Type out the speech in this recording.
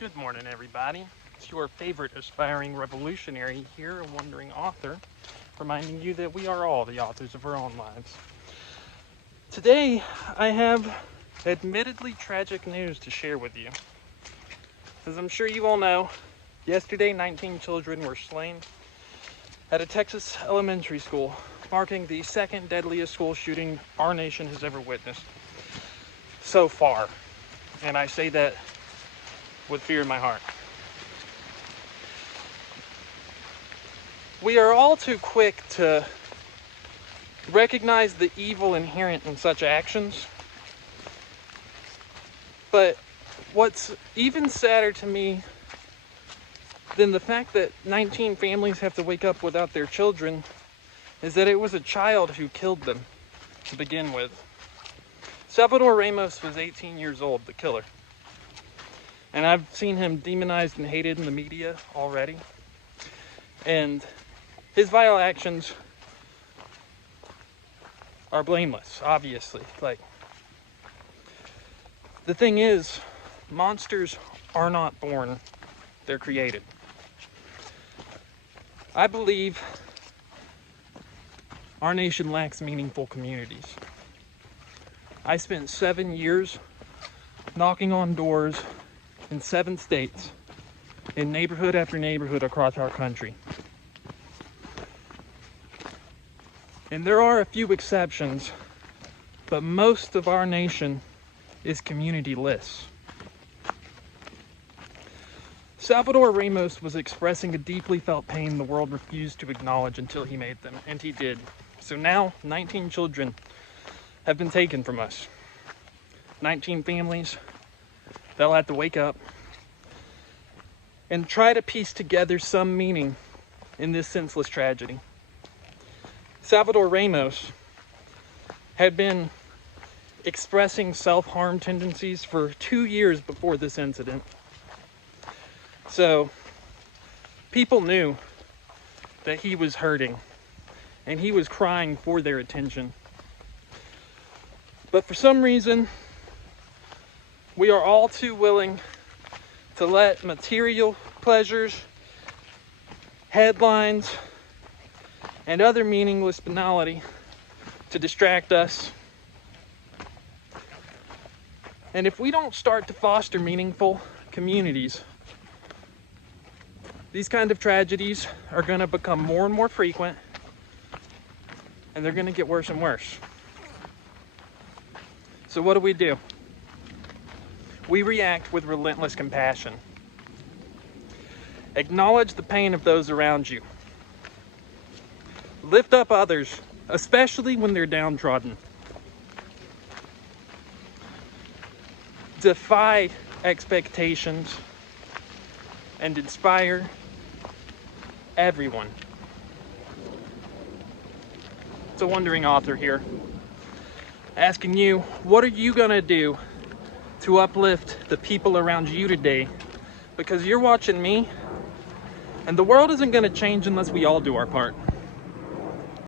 Good morning, everybody. It's your favorite aspiring revolutionary here, a wandering author, reminding you that we are all the authors of our own lives. Today, I have admittedly tragic news to share with you. As I'm sure you all know, yesterday 19 children were slain at a Texas elementary school, marking the second deadliest school shooting our nation has ever witnessed so far. And I say that with fear in my heart. We are all too quick to recognize the evil inherent in such actions. But what's even sadder to me than the fact that 19 families have to wake up without their children is that it was a child who killed them to begin with. Salvador Ramos was 18 years old, the killer. And I've seen him demonized and hated in the media already. And his vile actions are blameless, obviously. The thing is, monsters are not born, they're created. I believe our nation lacks meaningful communities. I spent 7 years knocking on doors in 7 states, in neighborhood after neighborhood across our country. And there are a few exceptions, but most of our nation is community-less. Salvador Ramos was expressing a deeply felt pain the world refused to acknowledge until he made them, and he did. So now, 19 children have been taken from us. 19 families. They'll have to wake up and try to piece together some meaning in this senseless tragedy. Salvador Ramos had been expressing self-harm tendencies for 2 years before this incident. So people knew that he was hurting and he was crying for their attention. But for some reason, we are all too willing to let material pleasures, headlines, and other meaningless banality to distract us. And if we don't start to foster meaningful communities, these kind of tragedies are going to become more and more frequent, and they're going to get worse and worse. So what do? We react with relentless compassion. Acknowledge the pain of those around you. Lift up others, especially when they're downtrodden. Defy expectations and inspire everyone. It's a wandering author here, asking you, what are you gonna do to uplift the people around you today? Because you're watching me, and the world isn't going to change unless we all do our part.